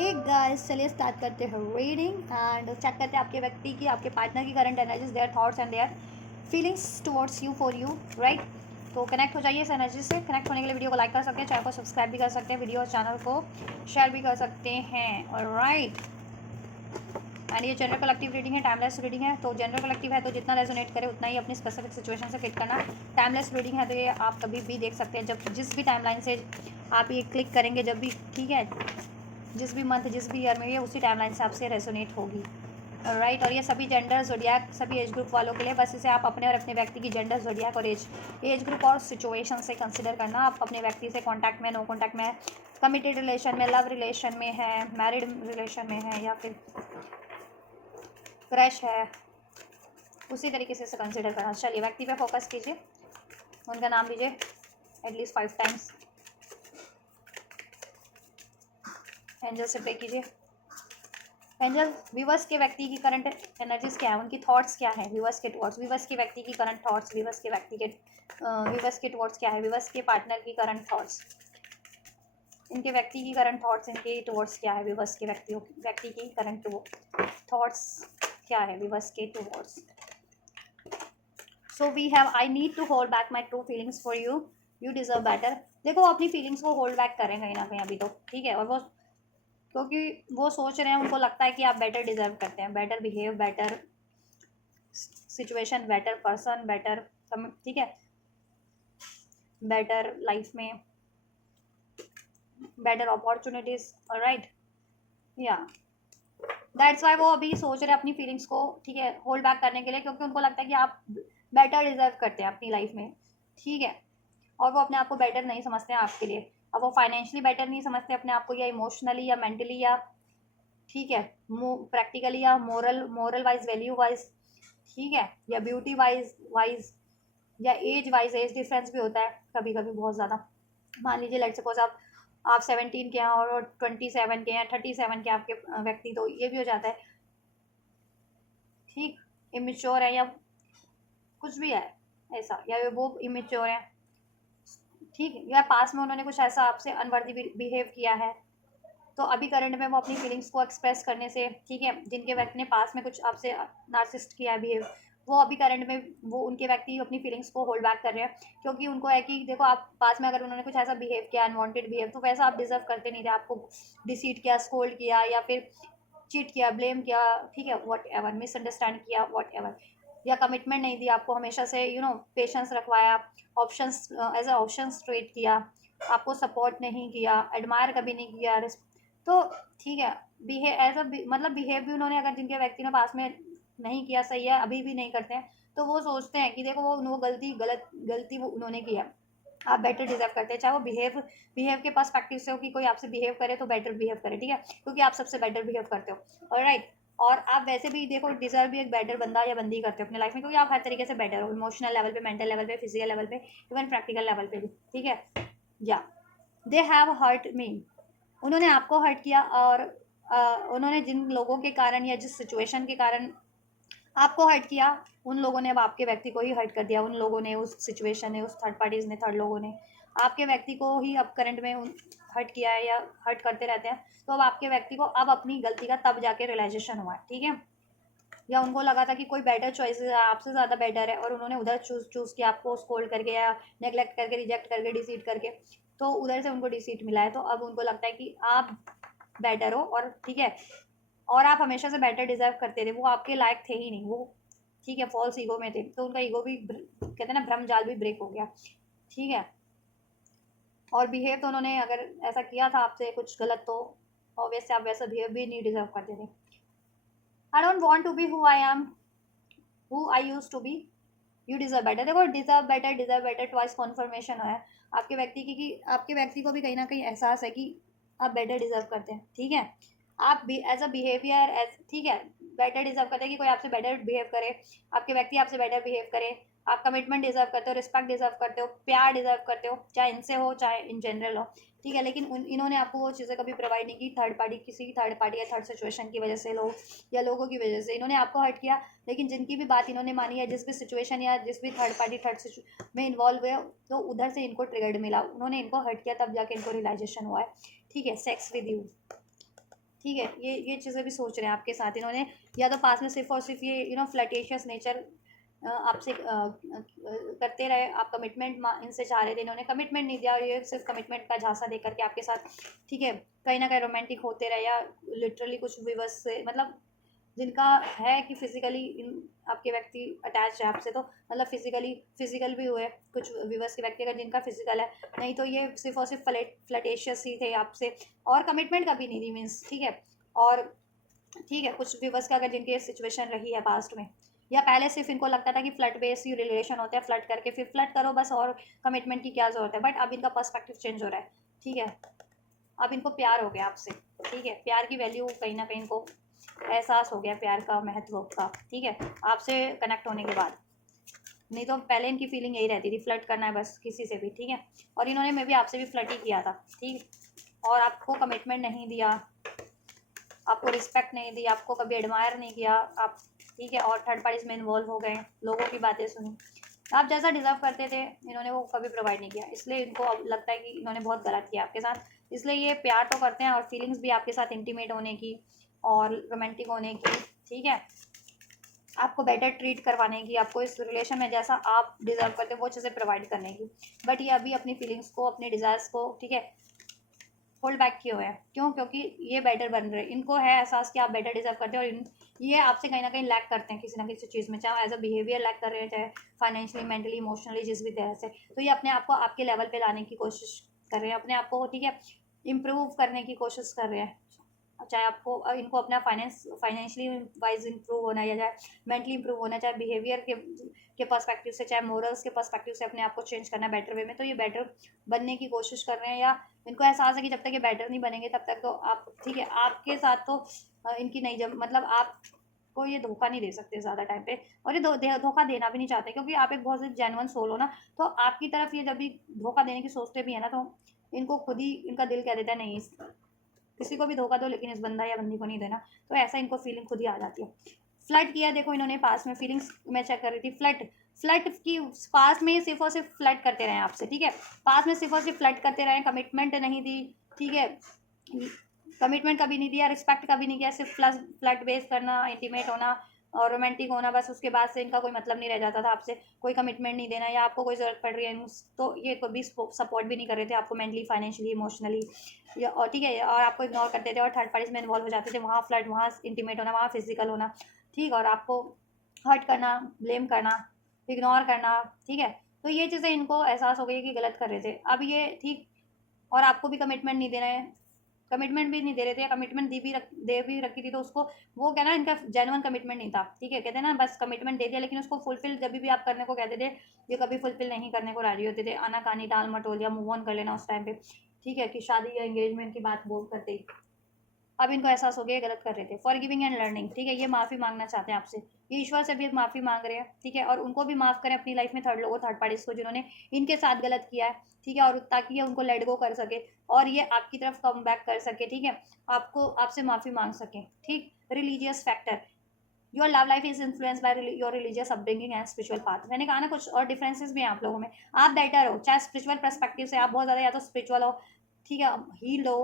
Hey guys, चलिए start करते हैं रीडिंग एंड चेक करते हैं आपके व्यक्ति की, आपके पार्टनर की current energies, their thoughts and their feelings towards you, for you, right. तो कनेक्ट हो जाइए इस एनर्जी से। कनेक्ट होने के लिए वीडियो को लाइक कर सकते हैं, चैनल को सब्सक्राइब भी कर सकते हैं, वीडियो चैनल को शेयर भी कर सकते हैं, ऑलराइट। एंड ये जनरल कलेक्टिव रीडिंग है, टाइमलेस रीडिंग है। तो जनरल कलेक्टिव है तो जितना रेजोनेट करे उतना ही अपनी स्पेसिफिक सिचुएशन से फिट करना। टाइमलेस रीडिंग है तो ये आप कभी भी देख सकते हैं, जब जिस भी टाइमलाइन से आप ये क्लिक करेंगे, जब भी, ठीक है, जिस भी मंथ जिस भी ईयर में, ये उसी टाइमलाइन से आपसे रेजोनेट होगी, राइट। और ये सभी जेंडर जोडियाक सभी एज ग्रुप वालों के लिए, बस इसे आप अपने और अपने व्यक्ति की जेंडर जोडियाक और एज ग्रुप और सिचुएशन से कंसिडर करना। आप अपने व्यक्ति से कांटेक्ट में, नो कांटेक्ट में, कमिटेड रिलेशन में, लव रिलेशन में है, मैरिड रिलेशन में है, या फिर क्रश है, उसी तरीके से कंसिडर करना। चलिए व्यक्ति पे फोकस कीजिए, उनका नाम लीजिए एटलीस्ट 5 टाइम्स। एंजल से प्रे कीजिए। एंजल, व्यूवर्स के व्यक्ति की करंट एनर्जीज क्या है, उनकी थॉट्स क्या है व्यूवर्स के टुवर्ड्स, व्यूवर्स के व्यक्ति की करंट थॉट्स, व्यूवर्स के व्यक्ति के व्यूवर्स के टुवर्ड्स क्या है, व्यूवर्स के पार्टनर की करंट थॉट्स, इनके व्यक्ति की करंट थॉट्स इनके टुवर्ड्स क्या है, व्यूवर्स के व्यक्ति की करंट थॉट्स क्या है व्यूवर्स के towards. So we have, I need to hold back my true feelings for you, you deserve better. देखो अपनी फीलिंग्स को होल्ड बैक करें कहीं ना कहीं अभी तो, ठीक है। और वो क्योंकि वो सोच रहे हैं, उनको लगता है कि आप बेटर डिजर्व करते हैं, better behave, better situation, better person, better, ठीक है, बेटर लाइफ में, बेटर अपॉर्चुनिटीज, राइट। या दैट्स वाई वो अभी सोच रहे हैं अपनी फीलिंग्स को, ठीक है, होल्ड बैक करने के लिए, क्योंकि उनको लगता है कि आप बेटर डिजर्व करते हैं अपनी लाइफ में, ठीक है। और वो अपने आप को बेटर नहीं समझते हैं आपके लिए। अब वो फाइनेंशियली बेटर नहीं समझते अपने आप को, या इमोशनली, या मेंटली, या, ठीक है, प्रैक्टिकली, या मोरल वाइज, वैल्यू वाइज, ठीक है, या ब्यूटी वाइज, या एज वाइज। एज डिफरेंस भी होता है कभी कभी बहुत ज़्यादा। मान लीजिए लेट सपोज आप 17 के हैं और 27 के हैं, 37 के आपके व्यक्ति, तो ये भी हो जाता है, ठीक, इमेच्योर है, या कुछ भी है ऐसा, या वो इमेच्योर है, ठीक है, या पास में उन्होंने कुछ ऐसा आपसे अनवर्दी बिहेव किया है, तो अभी करंट में वो अपनी फीलिंग्स को एक्सप्रेस करने से, ठीक है, जिनके व्यक्ति ने पास में कुछ आपसे नार्सिस्ट किया है बिहेव, वो अभी करंट में वो उनके व्यक्ति अपनी फीलिंग्स को होल्ड बैक कर रहे हैं, क्योंकि उनको है कि देखो आप पास में अगर उन्होंने कुछ ऐसा बिहेव किया, अनवांटेड बिहेव, तो वैसा आप डिजर्व करते नहीं थे। आपको डिसीट किया, स्कोल्ड किया, या फिर चीट किया, ब्लेम किया, ठीक है, वॉट एवर, मिसअंडरस्टैंड किया, वॉट एवर, या कमिटमेंट नहीं दी आपको, हमेशा से पेशेंस रखवाया, options as a options treat किया, आपको सपोर्ट नहीं किया, एडमायर कभी नहीं किया, तो ठीक है, बिहेव एज अ मतलब बिहेव भी उन्होंने, अगर जिनके व्यक्ति ने पास में नहीं किया सही है, अभी भी नहीं करते हैं, तो वो सोचते हैं कि देखो वो गलती वो उन्होंने किया, आप बेटर डिजर्व करते हैं। चाहे वो बिहेव के पर्सपेक्टिव से हो कि कोई आपसे बिहेव करे तो बेटर बिहेव करे, ठीक है, क्योंकि आप सबसे बेटर बिहेव करते हो, ऑलराइट। और आप वैसे भी देखो डिजर्व भी एक बेटर बंदा या बंदी करते हो अपने लाइफ में, क्योंकि आप हर तरीके से बेटर हो, इमोशनल लेवल पे, मेंटल लेवल पे, फिजिकल लेवल पे, इवन प्रैक्टिकल लेवल पे भी, ठीक है। या दे हैव हर्ट मी, उन्होंने आपको हर्ट किया, और उन्होंने जिन लोगों के कारण या जिस सिचुएशन के कारण आपको हर्ट किया, उन लोगों ने अब आपके व्यक्ति को ही हर्ट कर दिया, उन लोगों ने, उस सिचुएशन ने, उस थर्ड पार्टीज ने, थर्ड लोगों ने आपके व्यक्ति को ही अब करंट में हर्ट किया है, या हर्ट करते रहते हैं। तो अब आपके व्यक्ति को अब अपनी गलती का तब जाके रियलाइजेशन हुआ है, ठीक है। या उनको लगा था कि कोई बेटर चॉइस आपसे ज़्यादा बेटर है, और उन्होंने उधर चूज़ किया, आपको स्कोल्ड करके, या नेग्लेक्ट करके, रिजेक्ट करके, डिसीट करके, तो उधर से उनको डिसीट मिला है। तो अब उनको लगता है कि आप बेटर हो, और ठीक है, और आप हमेशा से बेटर डिजर्व करते थे, वो आपके लायक थे ही नहीं वो, ठीक है, फॉल्स ईगो में थे, तो उनका ईगो भी, कहते हैं ना, भ्रम जाल भी ब्रेक हो गया, ठीक है। और बिहेव तो उन्होंने अगर ऐसा किया था आपसे कुछ गलत, तो ऑब्वियसली आप वैसा बिहेव भी नहीं डिजर्व करते थे। I don't want to be who I am, who I use to be, you deserve better. देखो डिजर्व बेटर ट्वाइस कॉन्फर्मेशन है आपके व्यक्ति की, कि आपके व्यक्ति को भी कहीं ना कहीं एहसास है कि आप बेटर डिजर्व करते हैं, ठीक है। आप भी एज अ बिहेवियर एज, ठीक है, बेटर डिजर्व करते हैं कि कोई आपसे बेटर बिहेव करे, आपके व्यक्ति आपसे बेटर बिहेव करे, आप कमिटमेंट डिजर्व करते हो, रिस्पेक्ट डिजर्व करते हो, प्यार डिजर्व करते हो, चाहे इनसे हो चाहे इन जनरल हो, ठीक है। लेकिन इन्होंने आपको वो चीज़ें कभी प्रोवाइड नहीं की, थर्ड पार्टी, किसी थर्ड पार्टी या थर्ड सिचुएशन की वजह से, लोग या लोगों की वजह से इन्होंने आपको हर्ट किया। लेकिन जिनकी भी बात इन्होंने मानी है, जिस भी सिचुएशन या जिस भी थर्ड पार्टी में इन्वॉल्व हुए, तो उधर से इनको ट्रिगर्ड मिला, उन्होंने इनको हर्ट किया, तब जाके इनको रियलाइजेशन हुआ है, ठीक है। सेक्स विद यू, ठीक है, ये चीज़ें भी सोच रहे हैं आपके साथ इन्होंने, या तो पास में सिर्फ और सिर्फ ये फ्लर्टेशियस नेचर आपसे करते रहे, आप कमिटमेंट इनसे चाह रहे थे, इन्होंने कमिटमेंट नहीं दिया और ये सिर्फ कमिटमेंट का झांसा दे करके आपके साथ, ठीक है, कहीं ना कहीं रोमांटिक होते रहे, या लिटरली कुछ विवश से मतलब जिनका है कि फिजिकली आपके व्यक्ति अटैच है आपसे, तो मतलब फिजिकल भी हुए कुछ विवश के व्यक्ति, अगर जिनका फिजिकल है, नहीं तो ये सिर्फ और सिर्फ फ्लटेशियस ही थे आपसे, और कमिटमेंट कभी नहीं दी मीन्स, ठीक है। और ठीक है, कुछ व्यूवर्स का अगर जिनकी सिचुएशन रही है पास्ट में, या पहले सिर्फ इनको लगता था कि फ्लर्ट बेस्ड ही रिलेशन होते हैं, फ्लर्ट करके फिर फ्लर्ट करो बस, और कमिटमेंट की क्या जरूरत है, बट अब इनका पर्सपेक्टिव चेंज हो रहा है, ठीक है। अब इनको प्यार हो गया आपसे, ठीक है, प्यार की वैल्यू कहीं ना कहीं इनको एहसास हो गया, प्यार का महत्व का, ठीक है, आपसे कनेक्ट होने के बाद। नहीं तो पहले इनकी फीलिंग यही रहती थी, फ्लर्ट करना है बस किसी से भी, ठीक है, और इन्होंने मे भी आपसे भी फ्लर्ट ही किया था, ठीक, और आपको कमिटमेंट नहीं दिया, आपको रिस्पेक्ट नहीं दी, आपको कभी एडमायर नहीं किया आप, ठीक है, और थर्ड पार्टीज में इन्वॉल्व हो गए, लोगों की बातें सुनी, आप जैसा डिजर्व करते थे इन्होंने वो कभी प्रोवाइड नहीं किया, इसलिए इनको अब लगता है कि इन्होंने बहुत गलत किया आपके साथ, इसलिए ये प्यार तो करते हैं और फीलिंग्स भी आपके साथ इंटीमेट होने की और रोमांटिक होने की, ठीक है, आपको बेटर ट्रीट करवाने की, आपको इस रिलेशन में जैसा आप डिजर्व करते हो वो चीज़ें प्रोवाइड करने की, बट ये अभी अपनी फीलिंग्स को, अपने डिज़ायर्स को, ठीक है, होल्ड बैक किए हुए हैं, क्यों, क्योंकि ये बेटर बन रहे हैं, इनको है एहसास कि आप बेटर डिजर्व करते हैं, और ये आपसे कहीं ना कहीं लैक करते हैं किसी ना किसी चीज़ में, चाहे एज अ बिहेवियर लैक कर रहे हैं, चाहे फाइनेंशियली, मेंटली, इमोशनली, जिस भी तरह से, तो ये अपने आप को आपके लेवल पे लाने की कोशिश कर रहे हैं, अपने आप को, ठीक है, इम्प्रूव करने की कोशिश कर रहे हैं, चाहे आपको इनको अपना फाइनेंशियली वाइज इंप्रूव होना है, या चाहे मेंटली इंप्रूव होना है, चाहे बिहेवियर के पर्सपेक्टिव से, चाहे मोरल्स के पर्सपेक्टिव से अपने आप को चेंज करना है बेटर वे में, तो ये बेटर बनने की कोशिश कर रहे हैं, या इनको एहसास है कि जब तक ये बेटर नहीं बनेंगे तब तक तो आप, ठीक है, आपके साथ तो इनकी नहीं जब मतलब आप को ये धोखा नहीं दे सकते ज़्यादा टाइम पे, और ये धोखा देना भी नहीं चाहते, क्योंकि आप एक बहुत जेन्युइन सोल हो ना, तो आपकी तरफ ये जब भी धोखा देने की सोचते भी है ना, तो इनको खुद ही इनका दिल कह देता है नहीं, किसी को भी धोखा दो लेकिन इस बंदा या बंदी को नहीं देना, तो ऐसा इनको फीलिंग खुद ही आ जाती है। फ्लर्ट किया, देखो इन्होंने पास में फीलिंग्स मैं चेक कर रही थी, फ्लर्ट फ्लर्ट की पास में सिर्फ और सिर्फ फ्लर्ट करते रहे आपसे, ठीक है, पास में सिर्फ और सिर्फ फ्लर्ट करते रहे, कमिटमेंट नहीं दी, ठीक है, कमिटमेंट कभी नहीं दिया, रिस्पेक्ट कभी नहीं किया, सिर्फ फ्लर्ट बेस करना, इंटीमेट होना और रोमांटिक होना, बस उसके बाद से इनका कोई मतलब नहीं रह जाता था आपसे, कोई कमिटमेंट नहीं देना, या आपको कोई ज़रूरत पड़ रही है तो ये कभी सपोर्ट भी नहीं कर रहे थे आपको मेंटली, फाइनेंशियली, इमोशनली, या और ठीक है, और आपको इग्नोर करते थे और थर्ड पार्टीज में इन्वॉल्व हो जाते थे, वहाँ फ्लर्ट, वहाँ इंटीमेट होना, वहाँ फिजिकल होना, ठीक, और आपको हर्ट करना, ब्लेम करना, इग्नोर करना, ठीक है, तो ये चीज़ें इनको एहसास हो गई कि गलत कर रहे थे, अब ये ठीक, और आपको भी कमिटमेंट नहीं दे रहे हैं, कमिटमेंट भी नहीं दे रहे थे, या कमिटमेंट दे भी रखी थी, तो उसको वो क्या ना, इनका जेन्युइन कमिटमेंट नहीं था, ठीक है, कहते हैं ना बस कमिटमेंट दे दिया, लेकिन उसको फुलफिल जब भी आप करने को कहते थे, ये कभी फुलफिल नहीं करने को राजी होते थे, आनाकानी, टाल मटोल, या मूव ऑन कर लेना उस टाइम पे, ठीक है, कि शादी या एंगेजमेंट की बात बोल करते ही, अब इनको एहसास हो गया गलत कर रहे थे, फॉर गिविंग एंड लर्निंग, ठीक है, ये माफ़ी मांगना चाहते हैं आपसे, ये ईश्वर से भी माफ़ी मांग रहे हैं, ठीक है, और उनको भी माफ़ करें अपनी लाइफ में थर्ड पार्टीज को जिन्होंने इनके साथ गलत किया है, ठीक है, और ताकि ये उनको लेट गो कर सके और ये आपकी तरफ कम बैक कर सके, ठीक है, आपको आपसे माफ़ी मांग सकें, ठीक। Religious factor, your love life is influence by your religious upbringing and spiritual path, मैंने कहा ना कुछ और डिफरेंसेस भी हैं आप लोगों में, आप बेटर हो, चाहे स्पिरिचुअल पर्सपेक्टिव से आप बहुत ज़्यादा या तो स्पिरिचुअल हो, ठीक है, हील हो,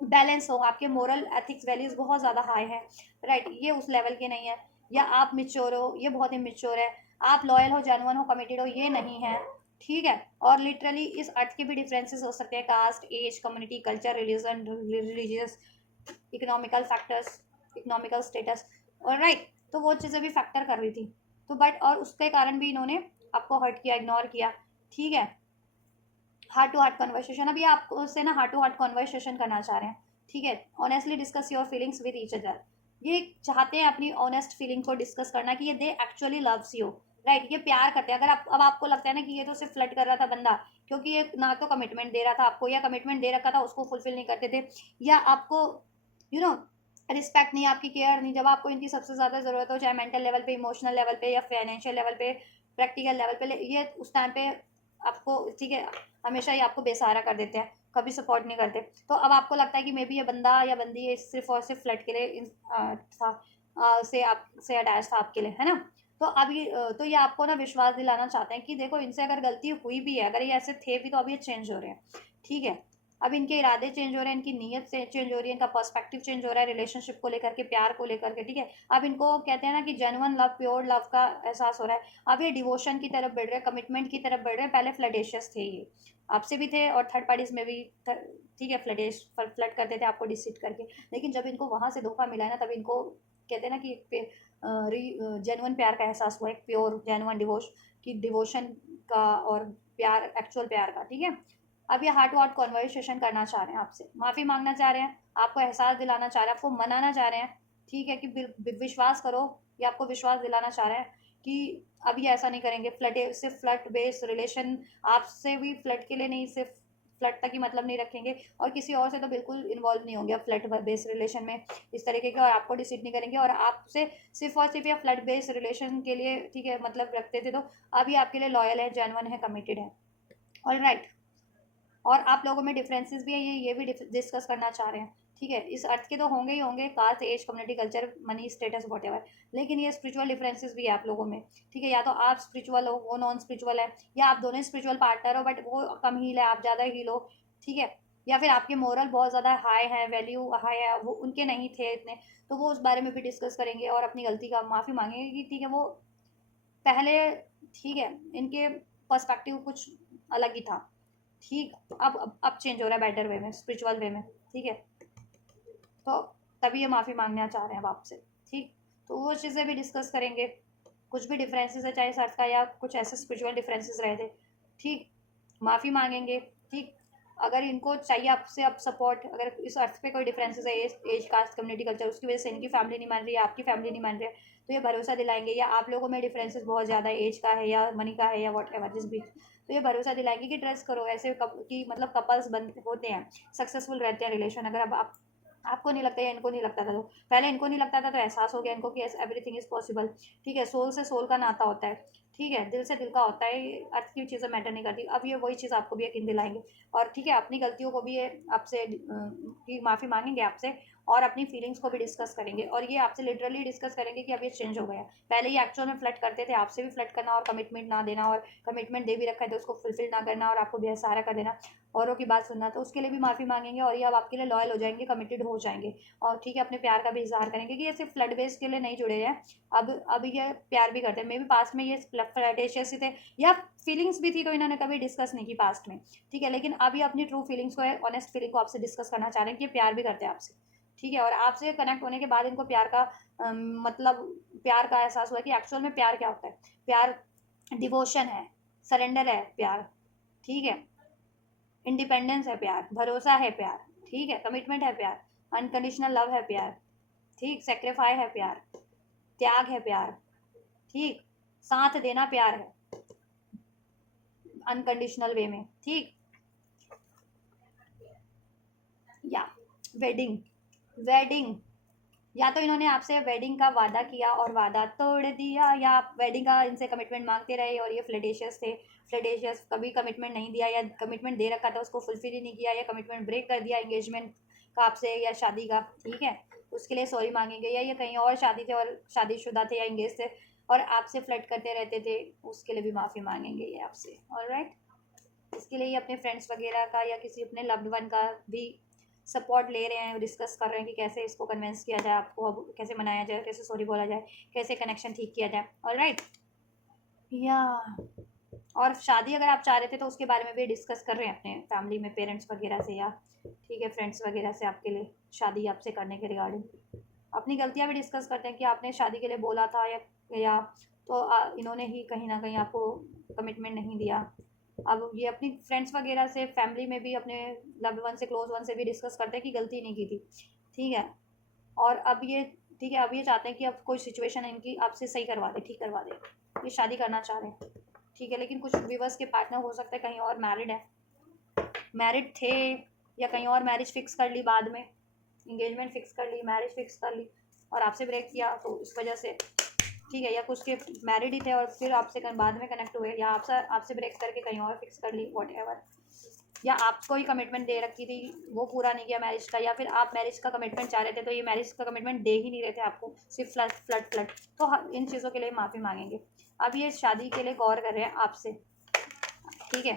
बैलेंस हो, आपके मोरल एथिक्स वैल्यूज बहुत ज़्यादा हाई है, राइट, ये उस लेवल के नहीं है, या आप मिच्योर हो, ये बहुत इमेच्योर है, आप लॉयल हो, जेन्युइन हो, कमिटेड हो, ये नहीं है, ठीक है, और लिटरली इस अर्थ के भी डिफरेंसेस हो सकते हैं, caste, age, community, culture, religion, religious, economical factors, economical status, और राइट, तो वो चीज़ें भी फैक्टर कर रही थी, तो बट और उसके कारण भी इन्होंने आपको हर्ट किया, इग्नोर किया, ठीक है, हार्ट टू हार्ट कन्वर्सेशन, अभी आप उससे ना हार्ट टू हार्ट कन्वर्सेशन करना चाह रहे हैं, ठीक है, honestly discuss your feelings with each other, ये चाहते हैं अपनी ऑनेस्ट फीलिंग को डिस्कस करना कि ये they actually loves you, right, ये प्यार करते हैं, अगर आप अब आपको लगता है ना कि ये तो सिर्फ फ्लर्ट कर रहा था बंदा, क्योंकि ये ना तो कमिटमेंट दे रहा था आपको, या कमिटमेंट दे रखा था उसको फुलफिल नहीं करते थे, या आपको यू नो रिस्पेक्ट नहीं, आपकी केयर नहीं, जब आपको इनकी सबसे ज़्यादा ज़रूरत हो, चाहे मेंटल लेवल पे, इमोशनल लेवल पे, या फाइनेंशियल लेवल पे, प्रैक्टिकल लेवल पे, ये उस टाइम पे आपको, ठीक है, हमेशा ही आपको बेसहारा कर देते हैं, कभी सपोर्ट नहीं करते, तो अब आपको लगता है कि मे बी ये बंदा या बंदी ये सिर्फ और सिर्फ फ्लर्ट के लिए था, से आप से अटैच था आपके लिए, है ना, तो अब ये तो ये आपको ना विश्वास दिलाना चाहते हैं कि देखो इनसे अगर गलती हुई भी है, अगर ये ऐसे थे भी तो अब ये चेंज हो रहे हैं, ठीक है, अब इनके इरादे चेंज हो रहे हैं, इनकी नीयत से चेंज हो रही है, इनका पर्सपेक्टिव चेंज हो रहा है रिलेशनशिप को लेकर के, प्यार को लेकर के, ठीक है। अब इनको कहते हैं ना कि जेन्युइन लव, प्योर लव का एहसास हो रहा है। अब ये डिवोशन की तरफ बढ़ रहे हैं, कमिटमेंट की तरफ बढ़ रहे हैं। पहले फ्लर्टेशियस थे ये, आपसे भी थे और थर्ड पार्टीज में भी, ठीक है, फ्लर्ट करते थे आपको डिसीट करके। लेकिन जब इनको वहां से धोखा मिला है ना, तब इनको कहते हैं ना कि जेन्युइन प्यार का एहसास हुआ है, प्योर जेन्युइन डिवोशन का और प्यार, एक्चुअल प्यार का, ठीक है। अब ये हार्ट टू हार्ट कॉन्वर्सेशन करना चाह रहे हैं आपसे, माफ़ी मांगना चाह रहे हैं, आपको एहसास दिलाना चाह रहे हैं, आपको मनाना चाह रहे हैं, ठीक है, कि विश्वास करो। ये आपको विश्वास दिलाना चाह रहे हैं कि अब ये ऐसा नहीं करेंगे। सिर्फ फ्लर्ट बेस्ड रिलेशन, आपसे भी फ्लर्ट के लिए नहीं, सिर्फ फ्लर्ट तक ही मतलब नहीं रखेंगे, और किसी और से तो बिल्कुल इन्वॉल्व नहीं होंगे अब फ्लर्ट बेस्ड रिलेशन में इस तरीके के, और आपको डिसीड नहीं करेंगे, और आपसे सिर्फ और सिर्फ या फ्लर्ट बेस्ड रिलेशन के लिए, ठीक है, मतलब रखते थे, तो अब ये आपके लिए लॉयल है, जेन्युइन है, कमिटेड है। All right. और आप लोगों में डिफरेंसेस भी है, ये भी डिस्कस करना चाह रहे हैं, ठीक है। इस अर्थ के तो होंगे ही होंगे, caste, age, community, culture, money, status, whatever, लेकिन ये स्पिरिचुअल डिफरेंसेस भी है आप लोगों में, ठीक है। या तो आप स्पिरिचुअल हो, वो नॉन स्पिरिचुअल है, या आप दोनों स्पिरिचुअल पार्टनर हो बट वो कम हील है, आप ज़्यादा हील हो, ठीक है। या फिर आपके मोरल बहुत ज़्यादा हाई है, वैल्यू हाई है, वो उनके नहीं थे इतने, तो वो उस बारे में भी डिस्कस करेंगे और अपनी गलती का माफ़ी मांगेंगे कि ठीक है, वो पहले, ठीक है, इनके पर्सपेक्टिव कुछ अलग ही था, ठीक। अब चेंज हो रहा है बेटर वे में, स्पिरिचुअल वे में, ठीक है। तो तभी ये माफ़ी मांगना चाह रहे हैं अब आपसे, ठीक। तो वो चीज़ें भी डिस्कस करेंगे, कुछ भी डिफरेंसेस है, चाहे सर्च का या कुछ ऐसे स्पिरिचुअल डिफरेंसेस रहे थे, ठीक, माफ़ी मांगेंगे, ठीक। अगर इनको चाहिए आपसे अब सपोर्ट, अगर इस अर्थ पे कोई डिफरेंसेस है, एज, कास्ट, कम्युनिटी, कल्चर, उसकी वजह से इनकी फैमिली नहीं मान रही है, आपकी फैमिली नहीं मान रही है, तो ये भरोसा दिलाएंगे, या आप लोगों में डिफरेंसेस बहुत ज़्यादा एज का है या मनी का है या वॉट एवर जिस भी, तो ये भरोसा दिलाएंगे कि ट्रस्ट करो, ऐसे कि मतलब कपल्स बन होते हैं, सक्सेसफुल रहते हैं रिलेशन। अगर अब आप, आपको नहीं लगता या इनको नहीं लगता था, तो पहले इनको नहीं लगता था तो एहसास हो गया इनको कि एवरीथिंग इज पॉसिबल, ठीक है। सोल से सोल का नाता होता है, ठीक है, दिल से दिल का होता है, अर्थ की चीज़ें मैटर नहीं करती। अब ये वही चीज़ आपको भी यकीन दिलाएंगे, और ठीक है, अपनी गलतियों को भी ये आपसे की माफ़ी मांगेंगे आपसे, और अपनी फीलिंग्स को भी डिस्कस करेंगे, और ये आपसे लिटरली डिस्कस करेंगे कि अब ये चेंज हो गया। पहले ये एक्चुअल में फ्लर्ट करते थे, आपसे भी फ्लर्ट करना और कमिटमेंट ना देना, और कमिटमेंट दे भी रखा है तो उसको फुलफिल ना करना, और आपको बेसहारा कर देना, औरों की बात सुनना, तो उसके लिए भी माफ़ी मांगेंगे, और ये अब आपके लिए लॉयल हो जाएंगे, कमिटेड हो जाएंगे, और ठीक है, अपने प्यार का भी इजहार करेंगे कि ये सिर्फ फ्लड बेस के लिए नहीं जुड़े हैं, अब ये प्यार भी करते हैं। मे भी पास्ट में ये फ्लर्टेशियस ही थे, या फीलिंग्स भी थी तो इन्होंने कभी डिस्कस नहीं की पास्ट में, ठीक है, लेकिन अब ये अपनी ट्रू फीलिंग्स को, ऑनेस्ट फीलिंग को आपसे डिस्कस करना चाह रहे हैं कि ये प्यार भी करते हैं आपसे, ठीक है। और आपसे कनेक्ट होने के बाद इनको प्यार का मतलब प्यार का एहसास हुआ कि एक्चुअल में प्यार क्या होता है। प्यार डिवोशन है, सरेंडर है प्यार, ठीक है, इंडिपेंडेंस है प्यार, भरोसा है प्यार, ठीक है, कमिटमेंट है प्यार, अनकंडीशनल लव है प्यार, ठीक, सेक्रीफाई है प्यार, त्याग है प्यार, ठीक, साथ देना प्यार है अनकंडीशनल वे में, ठीक। या वेडिंग, वेडिंग, या तो इन्होंने आपसे वेडिंग का वादा किया और वादा तोड़ दिया, या आप वेडिंग का इनसे कमिटमेंट मांगते रहे और ये फ्लर्टेशियस थे, फ्लर्टेशियस कभी कमिटमेंट नहीं दिया, या कमिटमेंट दे रखा था उसको फुलफिल ही नहीं किया, या कमिटमेंट ब्रेक कर दिया एंगेजमेंट का आपसे या शादी का, ठीक है, उसके लिए सॉरी मांगेंगे। या ये कहीं और शादी थे और शादीशुदा थे या इंगेज थे और आपसे फ्लर्ट करते रहते थे, उसके लिए भी माफ़ी मांगेंगे ये आपसे। ऑलराइट। इसके लिए ये अपने फ्रेंड्स वगैरह का या किसी अपने लव्ड वन का भी सपोर्ट ले रहे हैं, डिस्कस कर रहे हैं कि कैसे इसको कन्विंस किया जाए, आपको अब कैसे मनाया जाए, कैसे सॉरी बोला जाए, कैसे कनेक्शन ठीक किया जाए। ऑलराइट। या और शादी अगर आप चाह रहे थे तो उसके बारे में भी डिस्कस कर रहे हैं अपने फैमिली में, पेरेंट्स वगैरह से, या ठीक है फ्रेंड्स वगैरह से आपके लिए शादी आपसे करने के रिगार्डिंग। अपनी गलतियाँ भी डिस्कस करते हैं कि आपने शादी के लिए बोला था, या तो इन्होंने ही कहीं ना कहीं आपको कमिटमेंट नहीं दिया। अब ये अपनी फ्रेंड्स वगैरह से, फैमिली में भी अपने लव्ड वन से, क्लोज वन से भी डिस्कस करते हैं कि गलती नहीं की थी, ठीक है। और अब ये, ठीक है, अब ये चाहते हैं कि अब कोई सिचुएशन इनकी आपसे सही करवा दे, ठीक करवा दे, ये शादी करना चाह रहे हैं, ठीक है। लेकिन कुछ व्यूवर्स के पार्टनर हो सकते हैं कहीं और मैरिड है, मैरिड थे, या कहीं और मैरिज फिक्स कर ली बाद में, इंगेजमेंट फिक्स कर ली, मैरिज फिक्स कर ली और आपसे ब्रेक किया, तो इस वजह से, ठीक है। या कुछ के मैरिड ही थे और फिर आपसे बाद में कनेक्ट हुए, या आपसे ब्रेक करके कहीं और फिक्स कर ली, वॉट एवर। या आपको ही कमिटमेंट दे रखी थी, वो पूरा नहीं किया मैरिज का, या फिर आप मैरिज का कमिटमेंट चाह रहे थे तो ये मैरिज का कमिटमेंट दे ही नहीं रहे थे आपको, सिर्फ फ्लड। तो इन चीज़ों के लिए माफ़ी मांगेंगे। अब ये शादी के लिए गौर कर रहे हैं आपसे, ठीक है।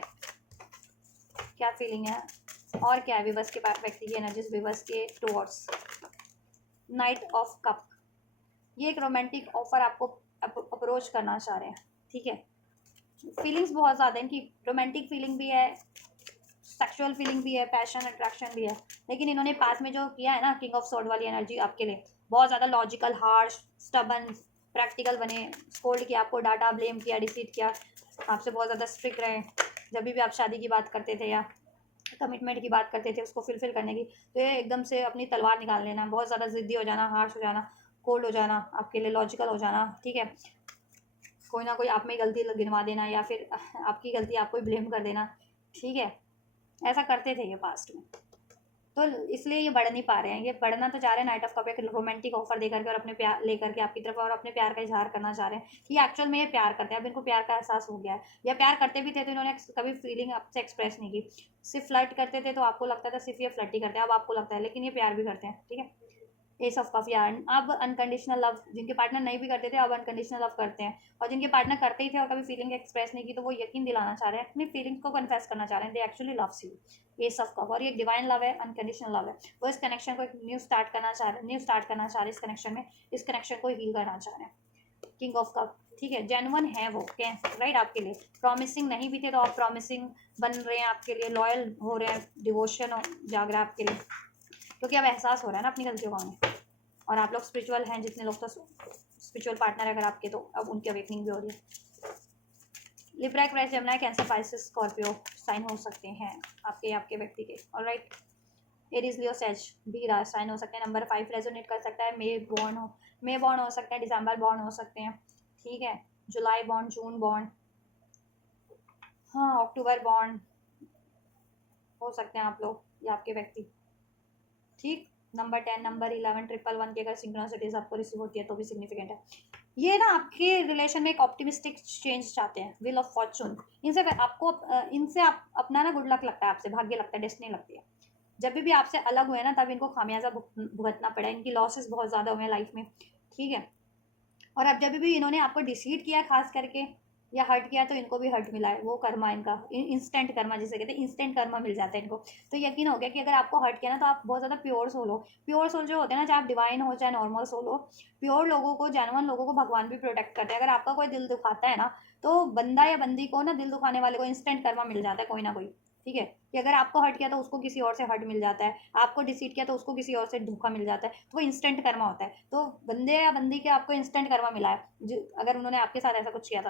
क्या फीलिंग है, और क्या है विवश के व्यक्ति की एनर्जीज विवश के टुवर्ड्स नाइट ऑफ कप। ये एक रोमांटिक ऑफर आपको अप्रोच करना चाह रहे हैं, ठीक है। फीलिंग्स बहुत ज़्यादा है इनकी, रोमांटिक फीलिंग भी है, सेक्सुअल फीलिंग भी है, पैशन अट्रैक्शन भी है। लेकिन इन्होंने पास में जो किया है ना, किंग ऑफ स्वॉर्ड वाली एनर्जी आपके लिए बहुत ज़्यादा लॉजिकल, हार्श, स्टबन, प्रैक्टिकल बने, स्कोल्ड किया आपको, डाटा, ब्लेम किया, डिसीट किया, आपसे बहुत ज़्यादा स्ट्रिक्ट रहे जब भी आप शादी की बात करते थे या कमिटमेंट की बात करते थे उसको फुलफिल करने की। तो ये एकदम से अपनी तलवार निकाल लेना, बहुत ज़्यादा ज़िद्दी हो जाना, हार्श हो जाना, कोल्ड हो जाना, आपके लिए लॉजिकल हो जाना, ठीक है। कोई ना कोई आप में गलती गिनवा देना या फिर आपकी गलती आपको ही ब्लेम कर देना, ठीक है। ऐसा करते थे ये पास्ट में, तो इसलिए ये बढ़ नहीं पा रहे हैं। ये बढ़ना तो चाह रहे हैं नाइट ऑफ कप एक रोमांटिक ऑफर देकर के और अपने प्यार लेकर के आपकी तरफ और अपने प्यार का इजहार करना चाह रहे हैं कि एक्चुअल में ये प्यार करते हैं। अब इनको प्यार का एहसास हो गया है, या प्यार करते भी थे तो इन्होंने कभी फीलिंग आपसे एक्सप्रेस नहीं की। सिर्फ फ्लर्ट करते थे तो आपको लगता था सिर्फ ये फ्लर्ट ही करते हैं, अब आपको लगता है लेकिन ये प्यार भी करते हैं, ठीक है। एस ऑफ कप, यार अब अनकंडीशनल लव, जिनके पार्टनर नहीं भी करते थे अब अनकंडीशनल लव करते हैं, और जिनके पार्टनर करते ही थे और कभी फीलिंग एक्सप्रेस नहीं की तो वो यकीन दिलाना चाह रहे हैं, अपनी फीलिंग्स को कन्फेस करना चाह रहे हैं, they actually loves you. S of cup, और ये डिवाइन लव है, अनकंडीशनल लव है। वो इस कनेक्शन को एक न्यू स्टार्ट करना चाह रहे हैं, न्यू स्टार्ट करना चाह रहे हैं इस कनेक्शन में, इस कनेक्शन को हील करना चाह रहे हैं। किंग ऑफ कप, ठीक है, जेन्युइन है वो, क्या राइट आपके लिए। प्रॉमिसिंग नहीं भी थे तो आप प्रॉमिसिंग बन रहे हैं, आपके लिए लॉयल हो रहे हैं, डिवोशन जाग रहा है आपके लिए, क्योंकि अब एहसास हो रहा है ना अपनी गलतियों का उन्हें। और आप लोग स्पिरिचुअल हैं, जितने लोग तो स्पिरिचुअल पार्टनर है अगर आपके, तो अब उनकी अवेकनिंग भी हो रही है। Libra, Aquarius, Gemini, Cancer, Pisces, Scorpio sign हो सकते हैं आपके व्यक्ति के, ऑलराइट। एरीज, लियो, सेज भी साइन हो सकते हैं। नंबर 5 रेजोनेट कर सकता है। मे बॉर्न हो सकते हैं, दिसंबर बॉर्न हो सकते हैं, ठीक है। जुलाई बॉर्न, जून बॉर्न, हाँ अक्टूबर बॉर्न हो सकते हैं आप लोग या आपके व्यक्ति, ठीक। नंबर 10, नंबर 11, 111 की अगर सिंक्रोनिसिटीज आपको रिसीव होती है तो भी सिग्निफिकेंट है। ये ना आपके रिलेशन में एक ऑप्टिमिस्टिक चेंज चाहते हैं, व्हील ऑफ फॉर्चून। इनसे आप अपना ना गुड लक लगता है, आपसे भाग्य लगता है, डेस्टिनी लगती है। जब भी आपसे अलग हुए ना तब इनको खामियाजा भुगतना पड़ा, इनकी लॉसेस बहुत ज़्यादा हुए हैं लाइफ में, ठीक है। और अब जब भी इन्होंने आपको डिसीट किया खास करके या हर्ट किया तो इनको भी हर्ट मिला है, वो कर्मा इनका इंस्टेंट कर्मा जिसे कहते हैं, इंस्टेंट कर्मा मिल जाता है इनको। तो यकीन हो गया कि अगर आपको हर्ट किया ना तो आप बहुत ज़्यादा प्योर सोल हो। प्योर सोल जो होते हैं ना, चाहे आप डिवाइन हो चाहे नॉर्मल सोल हो, प्योर लोगों को, जेन्युइन लोगों को भगवान भी प्रोटेक्ट करते हैं। अगर आपका कोई दिल दुखाता है ना तो बंदा या बंदी को ना, दिल दुखाने वाले को इंस्टेंट कर्मा मिल जाता है कोई ना कोई, ठीक है। कि अगर आपको हर्ट किया तो उसको किसी और से हर्ट मिल जाता है, आपको डिसीट किया तो उसको किसी और से धोखा मिल जाता है, तो वो इंस्टेंट कर्मा होता है। तो बंदे या बंदी के आपको इंस्टेंट कर्मा मिला है अगर उन्होंने आपके साथ ऐसा कुछ किया था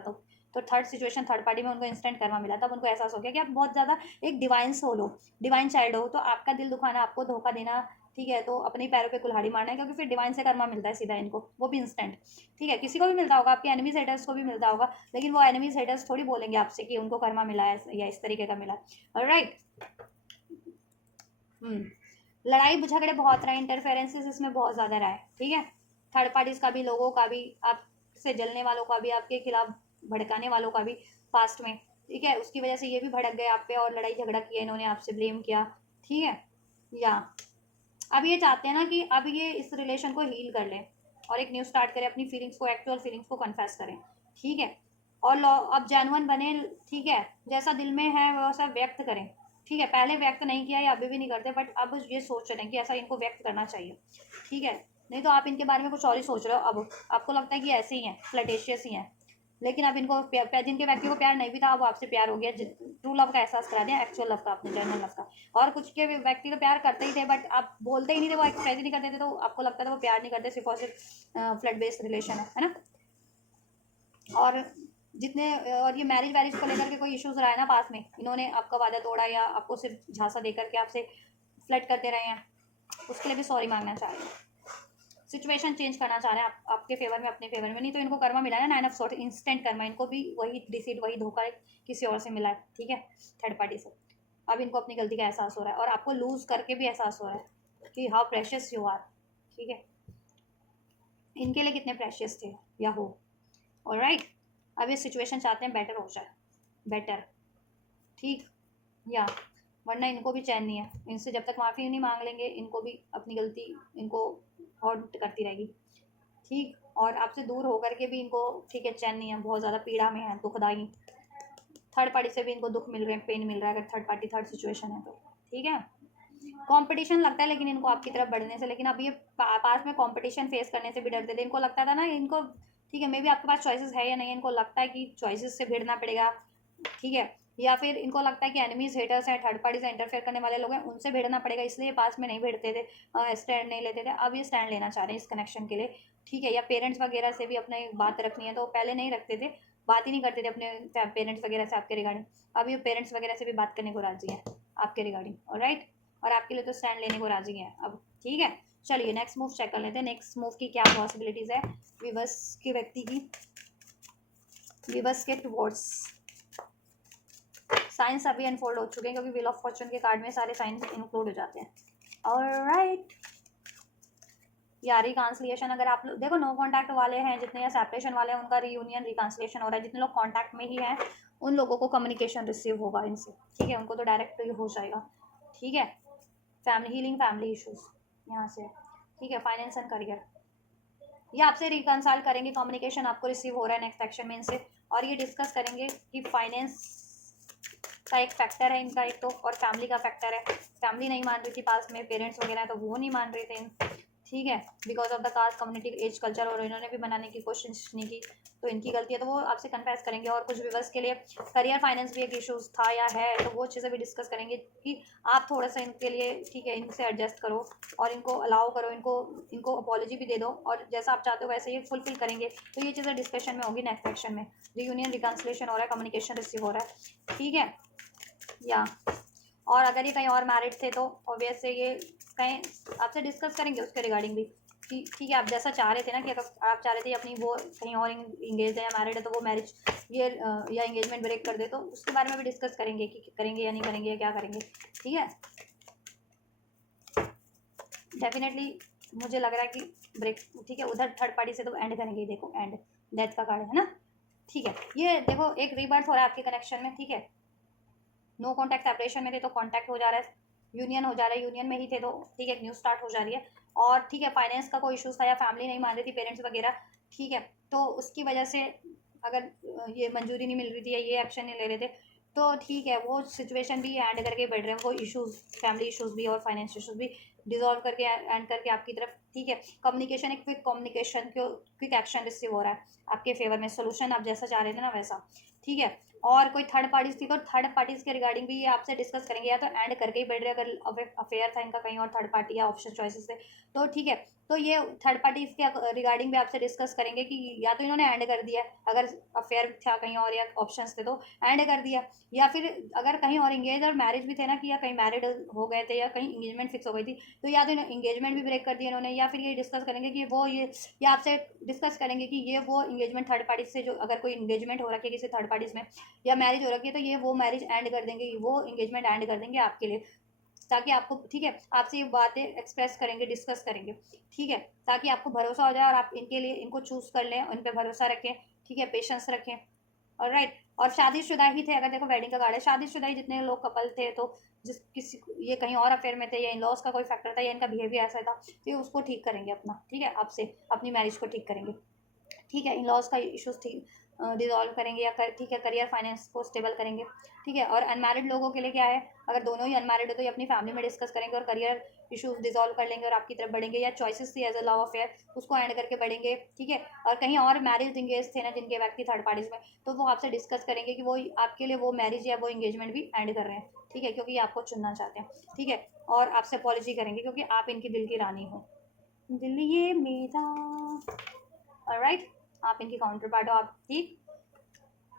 तो थर्ड सिचुएशन, थर्ड पार्टी में उनको इंस्टेंट कर्मा मिला, तब उनको एहसास हो गया कि आप बहुत ज़्यादा एक डिवाइन सोल हो, डिवाइन चाइल्ड हो। तो आपका दिल दुखाना, आपको धोखा देना, ठीक है, तो अपने पैरों पे कुल्हाड़ी मारना है, क्योंकि फिर डिवाइन से कर्मा मिलता है सीधा इनको, वो भी इंस्टेंट, ठीक है। किसी को भी मिलता होगा, आपके एनिमीज हेटर्स को भी मिलता होगा, लेकिन वो एनिमीज हेटर्स थोड़ी बोलेंगे आपसे कि उनको कर्मा मिला है या इस तरीके का मिला है, ऑलराइट। लड़ाई झगड़े बहुत रहे, इंटरफेरेंसेस इसमें बहुत ज़्यादा रहा है, ठीक है। थर्ड पार्टीज का भी, लोगों का भी, आपसे जलने वालों का भी, आपके खिलाफ भड़काने वालों का भी पास्ट में, ठीक है। उसकी वजह से ये भी भड़क गए आप पे और लड़ाई झगड़ा किया इन्होंने, आपसे ब्लेम किया, ठीक है। या अब ये चाहते हैं ना कि अब ये इस रिलेशन को हील कर लें और एक न्यू स्टार्ट करें, अपनी फीलिंग्स को, एक्चुअल फीलिंग्स को कन्फेस करें, ठीक है। और अब जेन्युइन बने, ठीक है, जैसा दिल में है वैसा व्यक्त करें, ठीक है। पहले व्यक्त नहीं किया या अभी भी नहीं करते, बट अब ये सोच रहे हैं कि ऐसा इनको व्यक्त करना चाहिए, ठीक है। नहीं तो आप इनके बारे में कुछ और ही सोच रहे हो, अब आपको लगता है कि ऐसे ही हैं, फ्लटेशियस ही हैं, लेकिन अब इनको जिनके व्यक्ति को प्यार नहीं भी था अब आपसे प्यार हो गया, ट्रू लव का एहसास करा दिया, एक्चुअल लव का, अपने जर्नल लव का। और कुछ के व्यक्ति तो प्यार करते ही थे बट आप बोलते ही नहीं थे, वो एक्सप्रेस ही नहीं करते थे, तो आपको लगता था वो प्यार नहीं करते, सिर्फ और सिर्फ फ्लड बेस्ड रिलेशन है ना। और जितने और ये मैरिज वैरिज को लेकर के कोई इश्यूज रहा है ना पास में, इन्होंने आपका वादा तोड़ा या आपको सिर्फ झांसा दे करके आपसे फ्लर्ट करते रहे हैं, उसके लिए भी सॉरी मांगना चाह रहे हैं, सिचुएशन चेंज करना चाह रहे हैं आपके फेवर में, अपने फेवर में। नहीं तो इनको कर्मा मिला है ना, 9 ऑफ सॉर्ट, इंस्टेंट कर्मा, इनको भी वही डिसीट, वही धोखा किसी और से मिला है, ठीक है, थर्ड पार्टी से। अब इनको अपनी गलती का एहसास हो रहा है और आपको लूज करके भी एहसास हो रहा है कि हाउ प्रेशियस यू आर, ठीक है। इनके लिए कितने प्रेशियस थे या हो, ऑलराइट। अब ये सिचुएशन चाहते हैं बेटर हो जाए, बेटर, ठीक। या वरना इनको भी चैन नहीं है, इनसे जब तक माफ़ी नहीं मांग लेंगे इनको भी अपनी गलती इनको हॉन्ट करती रहेगी, ठीक। और आपसे दूर होकर के भी इनको, ठीक है, चैन नहीं है, बहुत ज़्यादा पीड़ा में है, दुखदाई। थर्ड पार्टी से भी इनको दुख मिल रहे हैं, पेन मिल रहा है, अगर थर्ड पार्टी थर्ड सिचुएशन है तो, ठीक है। कंपटीशन लगता है लेकिन इनको आपकी तरफ बढ़ने से, लेकिन अब ये पास में कंपटीशन फेस करने से भी डरते थे। इनको लगता था ना इनको, ठीक है, मे बी आपके पास चॉइसेस है या नहीं, इनको लगता है कि चॉइसेस से भिड़ना पड़ेगा, ठीक है, या फिर इनको लगता है कि एनिमीज, हेटर्स हैं, थर्ड पार्टी से इंटरफेयर करने वाले लोग हैं, उनसे भिड़ना पड़ेगा, इसलिए पास में नहीं भिड़ते थे, स्टैंड नहीं लेते थे। अब ये स्टैंड लेना चाह रहे हैं इस कनेक्शन के लिए, ठीक है। या पेरेंट्स वगैरह से भी अपने बात रखनी है, तो पहले नहीं रखते थे, बात ही नहीं करते थे अपने पेरेंट्स वगैरह से आपके रिगार्डिंग। अब ये पेरेंट्स वगैरह से भी बात करने को राजी है आपके रिगार्डिंग, ऑलराइट, और आपके लिए तो स्टैंड लेने को राजी है अब, ठीक है। चलिए नेक्स्ट मूव चेक कर लेते हैं, नेक्स्ट मूव की क्या पॉसिबिलिटीज़ है विवश के व्यक्ति की, विवश के टुवर्ड्स। साइंस अभी अनफोल्ड हो चुके हैं क्योंकि व्हील ऑफ फॉर्चून के कार्ड में सारे साइंस इंक्लूड हो जाते हैं, ऑलराइट। या रिकांसलिएशन, अगर आप लोग देखो नो कॉन्टैक्ट वाले हैं जितने, या सेपरेशन वाले हैं, उनका रीयूनियन रिकांसलिएशन हो रहा है। जितने लोग कॉन्टैक्ट में ही हैं उन लोगों को कम्युनिकेशन रिसीव होगा इनसे, ठीक है, उनको तो डायरेक्ट हो जाएगा, ठीक है। फैमिली हीलिंग, फैमिली इश्यूज यहाँ से, ठीक है। फाइनेंस एंड करियर, ये आपसे रिकंसाइल करेंगे, कम्युनिकेशन आपको रिसीव हो रहा है नेक्स्ट एक्शन में इनसे, और ये डिस्कस करेंगे कि फाइनेंस का एक फैक्टर है इनका एक तो, और फैमिली का फैक्टर है। फैमिली नहीं मान रही थी पास में, पेरेंट्स वगैरह तो वो नहीं मान रहे थे, ठीक है, because of the caste, community, age, culture, और इन्होंने भी बनाने की कोशिश नहीं की, तो इनकी गलती है, तो वो आपसे कन्फेस करेंगे। और कुछ व्यूअर्स के लिए करियर फाइनेंस भी एक इशूज़ था या है, तो वो चीज़ें भी डिस्कस करेंगे कि आप थोड़ा सा इनके लिए, ठीक है, इनसे एडजस्ट करो और इनको अलाउ करो, इनको इनको अपॉलॉजी भी दे दो, और जैसा आप चाहते हो वैसे ये फुलफिल करेंगे। तो ये चीज़ें डिस्कशन में होगी नेक्स्ट सेक्शन में। रीयूनियन, रिकंसिलिएशन हो रहा है, कम्युनिकेशन रिसीव हो रहा है, ठीक है। या और अगर ये कहीं और मैरिड थे तो ऑब्वियस से ये कहीं आपसे डिस्कस करेंगे उसके रिगार्डिंग भी कि ठीक है, आप जैसा चाह रहे थे ना कि अगर आप चाह रहे थे अपनी वो कहीं और इंगेज है या मैरिड है तो वो मैरिज ये या एंगेजमेंट ब्रेक कर दे, तो उसके बारे में भी डिस्कस करेंगे कि करेंगे या नहीं करेंगे या क्या करेंगे, ठीक है। डेफिनेटली मुझे लग रहा है कि ब्रेक, ठीक है, उधर थर्ड पार्टी से तो एंड करेंगे, देखो एंड, डेथ का कार्ड है ना, ठीक है। ये देखो एक रीबर्थ हो रहा है आपके कनेक्शन में, ठीक है। नो कॉन्टैक्ट, सेपरेशन में थे तो कॉन्टैक्ट हो जा रहा है, यूनियन हो जा रहा है, यूनियन में ही थे तो ठीक है, न्यू स्टार्ट हो जा रही है। और ठीक है, फाइनेंस का कोई इशूज़ था या फैमिली नहीं मान रही थी, पेरेंट्स वगैरह, ठीक है, तो उसकी वजह से अगर ये मंजूरी नहीं मिल रही थी या ये एक्शन नहीं ले रहे थे, तो ठीक है, वो सिचुएशन भी एंड करके बैठ रहे हैं, वो इशूज़, फैमिली इशूज़ भी और फाइनेंस इशूज़ भी डिजॉल्व करके एंड करके आपकी तरफ, ठीक है। कम्युनिकेशन, एक quick communication, quick action receive हो रहा है आपके फेवर में, सोल्यूशन आप जैसा चाह रहे थे ना वैसा, ठीक है। और कोई थर्ड पार्टीज थी तो थर्ड पार्टीज के रिगार्डिंग भी ये आपसे डिस्कस करेंगे, या तो एंड करके ही बैठ रहे अगर अफेयर था इनका कहीं और थर्ड पार्टी या ऑप्शन चॉइसेस से, तो ठीक है, तो ये थर्ड पार्टीज के रिगार्डिंग भी आपसे डिस्कस करेंगे कि या तो इन्होंने एंड कर दिया अगर अफेयर था कहीं और या ऑप्शंस थे तो एंड कर दिया, या फिर अगर कहीं और इंगेज और मैरिज भी थे ना कि या कहीं मैरिड हो गए थे या कहीं इंगेजमेंट फिक्स हो गई थी, तो या तो इंगेजमेंट भी ब्रेक कर दिया इन्होंने, या फिर ये डिस्कस करेंगे कि वो ये आपसे डिस्कस करेंगे कि ये वो इंगेजमेंट थर्ड पार्टी से, जो अगर कोई इंगेजमेंट हो रखी है किसी थर्ड पार्टीज में या मैरिज हो रखी है, तो ये वो मैरिज एंड कर देंगे, वो इंगेजमेंट एंड कर देंगे आपके लिए, ताकि आपको, ठीक है, आपसे ये बातें एक्सप्रेस करेंगे, डिस्कस करेंगे, ठीक है, ताकि आपको भरोसा हो जाए और आप इनके लिए इनको चूज कर लें, उन पर भरोसा रखें, ठीक है, पेशेंस रखें, और राइट। और शादीशुदा ही थे, अगर देखो वेडिंग का कार्ड है, शादीशुदा ही जितने लोग कपल थे, तो जिस किसी ये कहीं और अफेयर में थे या इन लॉस का कोई फैक्टर था या इनका बिहेवियर ऐसा था, तो ये उसको ठीक करेंगे अपना, ठीक है, आपसे अपनी मैरिज को ठीक करेंगे, ठीक है, इन लॉज का इशूज़ ठीक डिजॉल्व करेंगे, या ठीक है, करियर फाइनेंस को स्टेबल करेंगे, ठीक है। और अनमैरिड लोगों के लिए क्या है, अगर दोनों ही अनमैरिड हो तो ये अपनी फैमिली में डिस्कस करेंगे और करियर इशूज़ डिजॉल्व कर लेंगे और आपकी तरफ बढ़ेंगे, या चॉइसेस थी एज अ लव अफेयर उसको एंड करके बढ़ेंगे, ठीक है। और कहीं और मैरिज इंगेज थे ना जिनके व्यक्ति थर्ड पार्टीज में, तो वो आपसे डिस्कस करेंगे कि वो आपके लिए वो मैरिज या वो इंगेजमेंट भी एंड कर रहे हैं, ठीक है, क्योंकि ये आपको चुनना चाहते हैं, ठीक है। और आपसे अपॉलॉजी करेंगे क्योंकि आप इनकी दिल की रानी हो, दिल ये मेरा, ऑलराइट, आप इनकी काउंटर पार्ट हो आप, ठीक,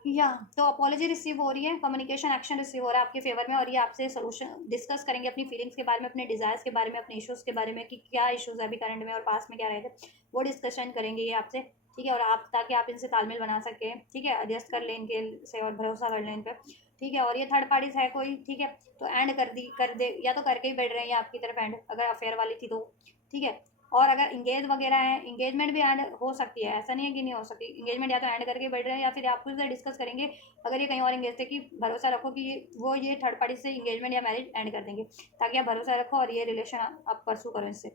या तो अपॉलॉजी रिसीव हो रही है, कम्युनिकेशन एक्शन रिसीव हो रहा है आपके फेवर में, और ये आपसे सोल्यूशन डिस्कस करेंगे अपनी फीलिंग्स के बारे में, अपने डिजायर्स के बारे में, अपने इश्यूज़ के बारे में कि क्या इश्यूज़ है अभी करंट में और पास में क्या रहे थे, वो डिस्कशन करेंगे ये आपसे, ठीक है। और आप, ताकि आप इनसे तालमेल बना सकें, ठीक है, एडजस्ट कर लें इनके से और भरोसा कर लें इन पर, ठीक है। और ये थर्ड पार्टीज है कोई, ठीक है, तो एंड कर दे, या तो करके ही बैठ रहे हैं या आपकी तरफ एंड, अगर अफेयर वाली थी तो, ठीक है। और अगर इंगेज वगैरह है, इंगेजमेंट भी एंड हो सकती है, ऐसा नहीं है कि नहीं हो सकती इंगेजमेंट, या तो एंड करके बैठ रहे हैं या फिर आपको से डिस्कस करेंगे अगर ये कहीं और इंगेज थे कि भरोसा रखो कि वो ये थर्ड पार्टी से इंगेजमेंट या मैरिज एंड कर देंगे, ताकि आप भरोसा रखो और ये रिलेशन आप परसू करो इससे,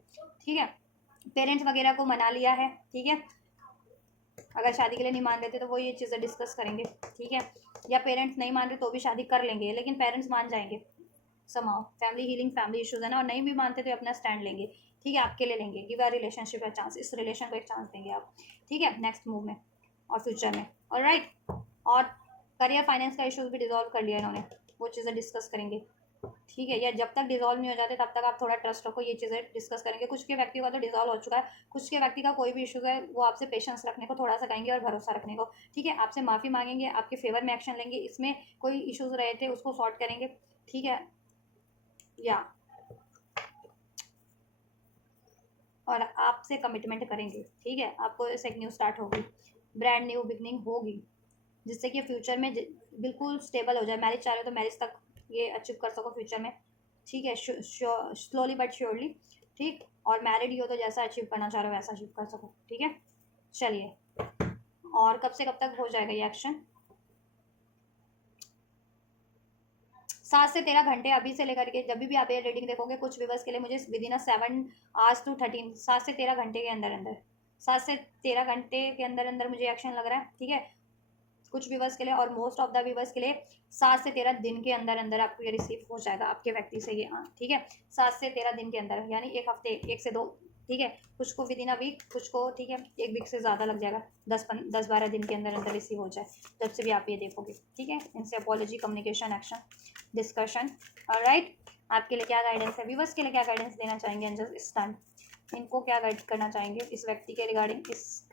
ठीक है। पेरेंट्स वगैरह को मना लिया है, ठीक है, अगर शादी के लिए नहीं मान रहे थे तो वो ये चीज़ें डिस्कस करेंगे, ठीक है। या पेरेंट्स नहीं मान रहे तो भी शादी कर लेंगे, लेकिन पेरेंट्स मान जाएंगे, समाओ। फैमिली हीलिंग, फैमिली इश्यूज है ना, और नहीं भी मानते तो अपना स्टैंड लेंगे, ठीक है, आपके लिए लेंगे। Give a relationship a chance, इस रिलेशन को एक चांस देंगे आप, ठीक है, नेक्स्ट मूव में और फ्यूचर में। ऑलराइट, और करियर फाइनेंस का इश्यूज भी डिजॉल्व कर लिया इन्होंने, वो चीज़ें डिस्कस करेंगे, ठीक है। या जब तक डिजॉल्व नहीं हो जाते तब तक आप थोड़ा ट्रस्ट रखो, ये चीज़ें डिस्कस करेंगे। कुछ के व्यक्ति का तो डिजॉल्व हो चुका है, कुछ के व्यक्ति का कोई भी इशू है वो आपसे पेशेंस रखने को थोड़ा सा कहेंगे और भरोसा रखने को, ठीक है, आपसे माफ़ी मांगेंगे, आपके फेवर में एक्शन लेंगे, इसमें कोई इश्यूज रहे थे उसको सॉर्ट करेंगे, ठीक है। या और आपसे कमिटमेंट करेंगे, ठीक है, आपको इससे एक न्यू स्टार्ट होगी, ब्रांड न्यू बिगनिंग होगी, जिससे कि फ्यूचर में बिल्कुल स्टेबल हो जाए। मैरिज चाह रहे हो तो मैरिज तक ये अचीव कर सको फ्यूचर में, ठीक है, स्लोली बट श्योरली, ठीक। और मैरिड ही हो तो जैसा अचीव करना चाह रहे हो वैसा अचीव कर सको, ठीक है। चलिए, और कब से कब तक हो जाएगा ये एक्शन? 7 से 13 घंटे अभी से लेकर के जब भी आप ये रीडिंग देखोगे, कुछ व्यूवर्स के लिए मुझे विद इन 7 hours to 13, 7 से 13 घंटे के अंदर अंदर, 7 से 13 घंटे के अंदर अंदर मुझे एक्शन लग रहा है, ठीक है, कुछ व्यूवर्स के लिए। और मोस्ट ऑफ द व्यूवर्स के लिए 7 से 13 दिन के अंदर अंदर आपको ये रिसीव हो जाएगा आपके व्यक्ति से ये, हाँ, ठीक है, 7 से 13 दिन के अंदर, यानी एक हफ्ते, 1 से 2, ठीक है, कुछ को विद इन अ वीक, कुछ को, ठीक है, 1 वीक से ज़्यादा लग जाएगा, 10-12 दिन के अंदर अंदर रिसीव हो जाए, जब से भी आप ये देखोगे, ठीक है। इनसे apology, communication, action, discussion. Alright, आपके लिए क्या गाइडेंस है, व्यूवर्स के लिए क्या गाइडेंस देना चाहेंगे एंजल्स इस टाइम? इनको क्या गाइड करना चाहेंगे इस व्यक्ति के रिगार्डिंग, इस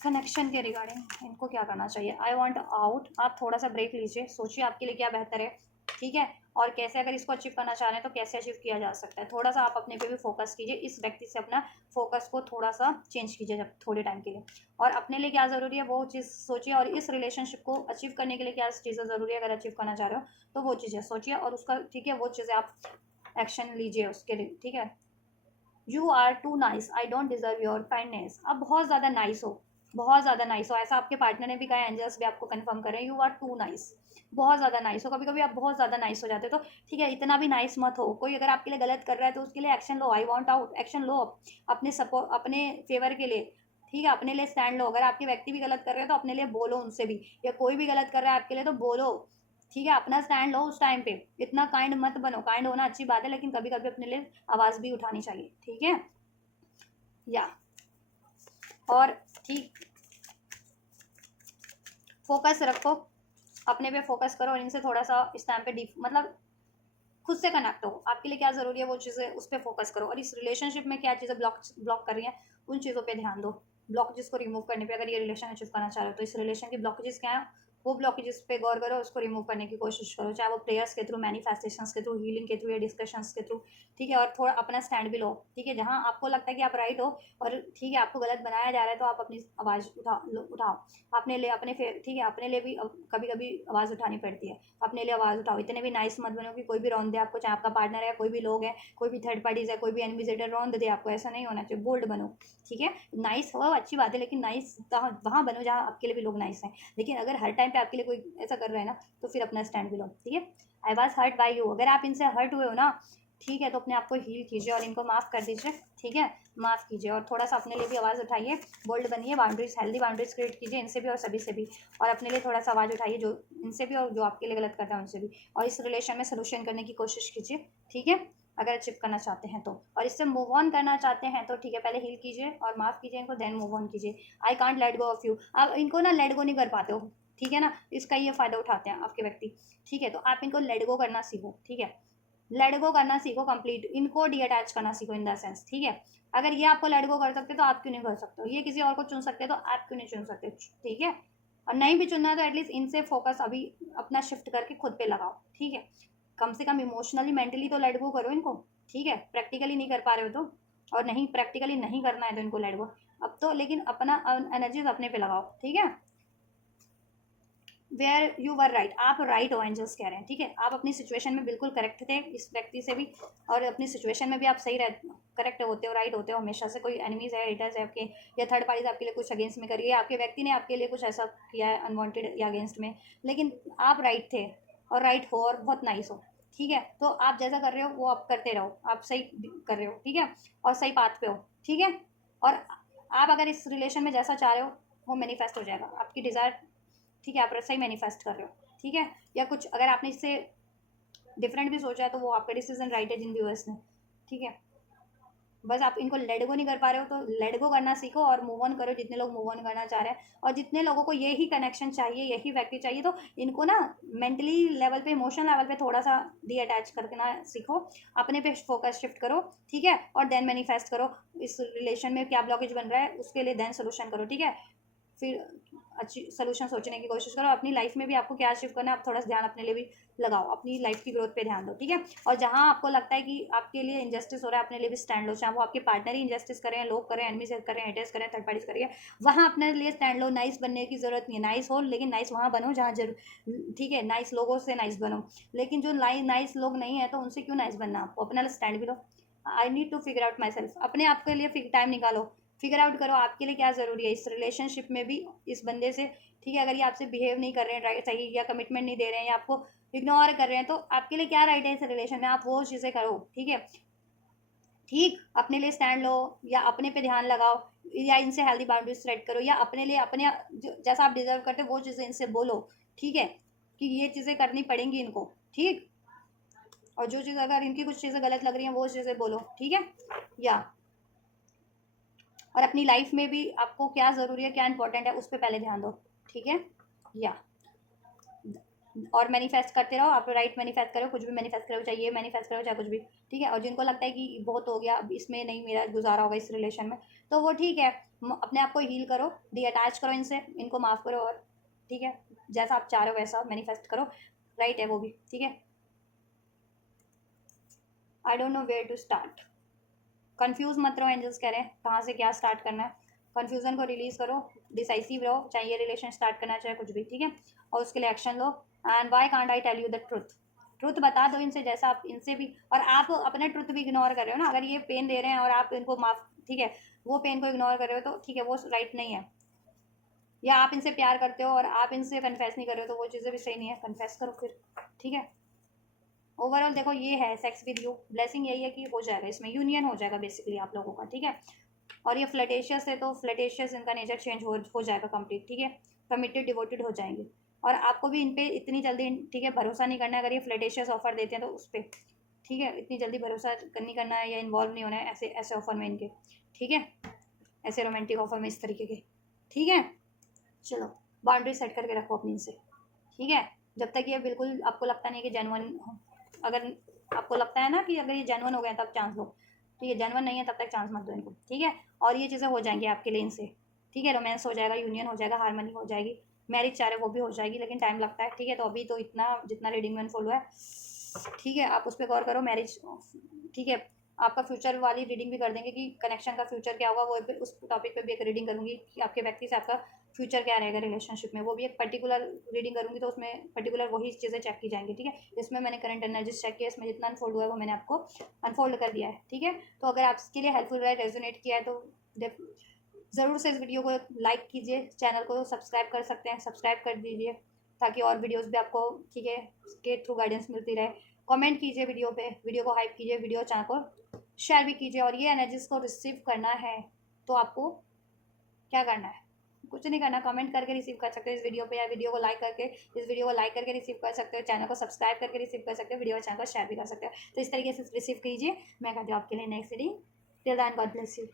कनेक्शन के रिगार्डिंग इनको क्या करना चाहिए? आई वॉन्ट आउट। आप थोड़ा सा ब्रेक लीजिए, सोचिए आपके लिए क्या बेहतर है, ठीक है, और कैसे, अगर इसको अचीव करना चाह रहे हैं तो कैसे अचीव किया जा सकता है। थोड़ा सा आप अपने पे भी फोकस कीजिए, इस व्यक्ति से अपना फोकस को थोड़ा सा चेंज कीजिए जब थोड़े टाइम के लिए, और अपने लिए क्या ज़रूरी है वो चीज़ सोचिए, और इस रिलेशनशिप को अचीव करने के लिए क्या चीज़ें ज़रूरी है, अगर अचीव करना चाह रहे हो तो वो चीज़ें सोचिए और उसका, ठीक है, वो चीज़ें आप एक्शन लीजिए उसके लिए, ठीक है। You are too nice, I don't deserve your kindness. आप बहुत ज़्यादा नाइस हो, बहुत ज़्यादा नाइस हो, ऐसा आपके पार्टनर ने भी कहा, एंजल्स भी आपको कंफर्म कर रहे हैं, यू आर टू नाइस, बहुत ज़्यादा नाइस हो। कभी कभी आप बहुत ज़्यादा नाइस हो जाते हो, तो ठीक है, इतना भी नाइस मत हो। कोई अगर आपके लिए गलत कर रहा है तो उसके लिए एक्शन लो, आई वॉन्ट आउट, एक्शन लो अपने सपोर्ट, अपने फेवर के लिए, ठीक है, अपने लिए स्टैंड लो। अगर आपके व्यक्ति भी गलत कर रहे हैं तो अपने लिए बोलो उनसे भी, या कोई भी गलत कर रहा है आपके लिए तो बोलो, ठीक है, अपना स्टैंड लो उस टाइम पे। इतना काइंड मत बनो, काइंड होना अच्छी बात है लेकिन कभी कभी अपने लिए आवाज़ भी उठानी चाहिए, ठीक है। या और ठीक, फोकस रखो, अपने पे फोकस करो, और इनसे थोड़ा सा इस टाइम पे डीप, मतलब खुद से कनेक्ट हो, आपके लिए क्या ज़रूरी है वो चीज़ें उस पर फोकस करो, और इस रिलेशनशिप में क्या चीज़ें ब्लॉक ब्लॉक कर रही हैं उन चीज़ों पे ध्यान दो। ब्लॉकेजेस को रिमूव करने पे, अगर ये रिलेशन अचीव करना चाह रहे हो तो इस रिलेशन के ब्लॉकेजेस क्या है वो ब्लॉकेजेस पे गौर करो, उसको रिमूव करने की कोशिश करो, चाहे वो प्रेयर्स के थ्रू, मैनिफेस्टेशंस के थ्रू, हीलिंग के थ्रू, या डिस्कशंस के थ्रू, ठीक है। और थोड़ा अपना स्टैंड भी लो, ठीक है, जहाँ आपको लगता है कि आप राइट हो और ठीक है आपको गलत बनाया जा रहा है तो आप अपनी आवाज़ उठाओ अपने लिए, ठीक है, अपने लिए भी कभी कभी आवाज़ उठानी पड़ती है, अपने लिए आवाज़ उठाओ। इतने भी नाइस मत बनो कि कोई भी रौंद दे आपको, चाहे आपका पार्टनर है, कोई भी लोग है, कोई भी थर्ड पार्टीज है, कोई भी एनविजिटर रौंद दे आपको, ऐसा नहीं होना चाहिए। बोल्ड बनो, ठीक है, नाइस हो अच्छी बात है, लेकिन नाइस वहाँ बनो जहाँ आपके लिए भी लोग नाइस हैं। लेकिन अगर हर टाइम पे आपके लिए कोई ऐसा कर रहा है ना तो फिर अपना स्टैंड भी लो, ठीक है। I was hurt by you, अगर आप इनसे हर्ट हुए हो ना, ठीक है, तो अपने आप को हील कीजिए और इनको माफ़ कर दीजिए, ठीक है, माफ़ कीजिए, और थोड़ा सा अपने लिए भी आवाज़ उठाइए, बोल्ड बनिए, बाउंड्रीज, हेल्दी बाउंड्रीज क्रिएट कीजिए इनसे भी और सभी से भी, और अपने लिए थोड़ा सा आवाज़ उठाइए जो इनसे भी और जो आपके लिए गलत करता है उनसे भी, और इस रिलेशन में सोल्यूशन करने की कोशिश कीजिए, ठीक है, अगर अचीव करना चाहते हैं तो। और इससे मूव ऑन करना चाहते हैं तो ठीक है, पहले हील कीजिए और माफ़ कीजिए इनको, देन मूव ऑन कीजिए। I can't let go of you, आप इनको ना लेट गो नहीं कर पाते हो, ठीक है ना, इसका ये फ़ायदा उठाते हैं आपके व्यक्ति, ठीक है, तो आप इनको लेट गो करना सीखो, ठीक है, लेट गो करना सीखो कंप्लीट, इनको डी अटैच करना सीखो इन द सेंस, ठीक है। अगर ये आपको लेट गो कर सकते तो आप क्यों नहीं कर सकते, ये किसी और को चुन सकते तो आप क्यों नहीं चुन सकते, ठीक है। और नहीं भी चुनना है तो एटलीस्ट इनसे फोकस अभी अपना शिफ्ट करके खुद पे लगाओ, ठीक है, कम से कम इमोशनली मेंटली तो लेट गो करो इनको, ठीक है, प्रैक्टिकली नहीं कर पा रहे हो तो, और नहीं प्रैक्टिकली नहीं करना है तो इनको लेट गो अब तो, लेकिन अपना एनर्जीज अपने पे लगाओ, ठीक है। वेयर यू वर राइट, आप राइट हो एंजल्स कह रहे हैं, ठीक है, आप अपनी सिचुएशन में बिल्कुल करेक्ट थे इस व्यक्ति से भी, और अपनी सिचुएशन में भी आप सही रह करेक्ट होते हो, राइट होते हो हमेशा से। कोई एनिमीज है, हेटर्स है आपके, या थर्ड पार्टीज आपके लिए कुछ अगेंस्ट में करिए, आपके व्यक्ति ने आपके लिए कुछ ऐसा किया है अनवांटेड या अगेंस्ट में, लेकिन आप राइट थे और राइट हो और बहुत नाइस हो, ठीक है। तो आप जैसा कर रहे हो वो आप करते रहो, आप सही कर रहे हो, ठीक है, और सही पाथ पे हो, ठीक है। और आप अगर इस रिलेशन में जैसा चाह रहे हो वो मैनिफेस्ट हो जाएगा, आपकी डिज़ायर, ठीक है, आप सही मैनिफेस्ट कर रहे हो, ठीक है। या कुछ अगर आपने इससे डिफरेंट भी सोचा है तो वो आपका डिसीजन राइट है जिन व्यूअर्स ने, ठीक है। बस आप इनको लेट गो नहीं कर पा रहे हो तो लेट गो करना सीखो और मूव ऑन करो, जितने लोग मूव ऑन करना चाह रहे हैं। और जितने लोगों को यही कनेक्शन चाहिए, यही व्यक्ति चाहिए, तो इनको ना मेंटली लेवल पे, इमोशनल लेवल पे थोड़ा सा डी अटैच करना सीखो, अपने पे फोकस शिफ्ट करो, ठीक है। और देन मैनिफेस्ट करो इस रिलेशन में क्या ब्लॉकेज बन रहा है, उसके लिए देन सोल्यूशन करो, ठीक है। फिर अच्छी सोल्यूशन सोचने की कोशिश करो। अपनी लाइफ में भी आपको क्या अचीव करना है, आप थोड़ा सा ध्यान अपने लिए भी लगाओ, अपनी लाइफ की ग्रोथ पे ध्यान दो, ठीक है। और जहाँ आपको लगता है कि आपके लिए इंजस्टिस हो रहा है, अपने लिए भी स्टैंड लो, चाहे वो आपके पार्टनर ही इंजस्टिस करें, लोग करें, एनिमीज करें, हेटर्स करें, थर्ड पार्टीज करें, वहाँ अपने लिए स्टैंड लो। नाइस बनने की जरूरत नहीं है, नाइस हो लेकिन नाइस वहाँ बनो जहाँ जरूर, ठीक है। नाइस लोगों से नाइस बनो, लेकिन जो नाइस लोग नहीं है तो उनसे क्यों नाइस बनना, आपको अपना स्टैंड भी लो। I need to figure out myself, अपने आप के लिए टाइम निकालो, फिगर आउट करो आपके लिए क्या ज़रूरी है इस रिलेशनशिप में भी, इस बंदे से, ठीक है। अगर ये आपसे बिहेव नहीं कर रहे हैं सही, या कमिटमेंट नहीं दे रहे हैं, या आपको इग्नोर कर रहे हैं, तो आपके लिए क्या राइट है इस रिलेशन में, आप वो चीज़ें करो, ठीक है। ठीक, अपने लिए स्टैंड लो, या अपने पे ध्यान लगाओ, या इनसे हेल्दी बाउंड्रीज सेट करो, या अपने लिए अपने जैसा आप डिजर्व करते हो वो चीज़ें इनसे बोलो, ठीक है, कि ये चीज़ें करनी पड़ेंगी इनको, ठीक। और जो चीज़ अगर इनकी कुछ चीज़ें गलत लग रही हैं वो चीज़ें बोलो, ठीक है। या और अपनी लाइफ में भी आपको क्या ज़रूरी है, क्या इंपॉर्टेंट है, उस पर पहले ध्यान दो, ठीक है। या और मैनिफेस्ट करते रहो, आप राइट मैनिफेस्ट करो, कुछ भी मैनिफेस्ट करो, चाहे ये मैनिफेस्ट करो, चाहे कुछ भी, ठीक है। और जिनको लगता है कि बहुत हो गया, अब इसमें नहीं मेरा गुजारा होगा इस रिलेशन में, तो वो ठीक है, अपने आप को हील करो, डी अटैच करो इनसे, इनको माफ़ करो, और ठीक है, जैसा आप चाह रहे हो वैसा मैनिफेस्ट करो, राइट है वो भी, ठीक है। I don't know where to start, confuse मत रहो, एंजल्स कह रहे हैं कहाँ से क्या स्टार्ट करना है, कन्फ्यूजन को रिलीज करो, डिसाइसिव रहो, चाहे ये रिलेशन स्टार्ट करना चाहे कुछ भी, ठीक है। और उसके लिए एक्शन लो। And why can't I tell you the truth, truth बता दो इनसे, जैसा आप इनसे भी, और आप अपना ट्रुथ भी इग्नोर कर रहे हो ना, अगर ये पेन दे रहे हैं और आप इनको माफ, ठीक है, वो पेन को इग्नोर कर रहे हो तो ठीक है, वो राइट नहीं है। या आप इनसे प्यार करते हो और आप इनसे कन्फेस नहीं कर रहे हो तो वो चीज़ें भी सही नहीं है, कन्फेस करो फिर, ठीक है। ओवरऑल देखो ये है सेक्स विद यू, ब्लेसिंग यही है कि हो जाएगा, इसमें यूनियन हो जाएगा बेसिकली आप लोगों का, ठीक है। और ये फ्लटेशियस है तो फ्लटेशियस इनका नेचर चेंज हो जाएगा कंप्लीट, ठीक है। कमिटेड डिवोटेड हो जाएंगे, और आपको भी इन पे इतनी जल्दी, ठीक है, भरोसा नहीं करना है। अगर ये फ्लटेशियस ऑफर देते हैं तो उस पर, ठीक है, इतनी जल्दी भरोसा नहीं करना है, या इन्वॉल्व नहीं होना है ऐसे ऐसे ऑफर में इनके, ठीक है, ऐसे रोमांटिक ऑफर में इस तरीके के, ठीक है। चलो, बाउंड्री सेट करके रखो अपनी इनसे, ठीक है। जब तक ये बिल्कुल आपको लगता नहीं कि जेनुअन, अगर आपको लगता है ना कि अगर ये जेनुअन हो गए तब चांस लो, तो ये जेनुअन नहीं है तब तक चांस मत दो इनको, ठीक है। और ये चीज़ें हो जाएंगी आपके लिए इनसे, ठीक है, रोमांस हो जाएगा, यूनियन हो जाएगा, हारमनी हो जाएगी, मैरिज चाह रहे वो भी हो जाएगी, लेकिन टाइम लगता है, ठीक है। तो अभी तो इतना जितना रीडिंग में अनफोल्ड हुआ है, ठीक है, आप उस पर गौर करो, मैरिज, ठीक है। आपका फ्यूचर वाली रीडिंग भी कर देंगे कि कनेक्शन का फ्यूचर क्या होगा, वो उस टॉपिक पे भी एक रीडिंग करूंगी कि आपके व्यक्ति से आपका फ्यूचर क्या रहेगा रिलेशनशिप में, वो भी एक पर्टिकुलर रीडिंग करूंगी, तो उसमें पर्टिकुलर वही चीज़ें चेक की जाएंगी, ठीक है। इसमें मैंने करंट एनर्जीज चेक किया, इसमें जितना अनफोल्ड हुआ है वो मैंने आपको अनफोल्ड कर दिया है, ठीक है। तो अगर आपके लिए हेल्पफुल रहा है, रेजोनेट किया है, तो ज़रूर से इस वीडियो को लाइक कीजिए, चैनल को सब्सक्राइब कर सकते हैं, सब्सक्राइब कर दीजिए, ताकि और वीडियोस भी आपको, ठीक है, के थ्रू गाइडेंस मिलती रहे। कमेंट कीजिए वीडियो पे, वीडियो को हाइप कीजिए, वीडियो चैनल को शेयर भी कीजिए। और ये एनर्जीज को रिसीव करना है तो आपको क्या करना है, कुछ नहीं करना, कमेंट करके रिसीव कर सकते हो इस वीडियो पे, या वीडियो को लाइक करके, इस वीडियो को लाइक करके रिसीव कर सकते हो, चैनल को सब्सक्राइब करके रिसीव कर सकते हो, वीडियो चैनल को शेयर भी कर सकते हो। तो इस तरीके से रिसीव कीजिए। मैं कहती हूँ आपके लिए next reading, till then God bless you.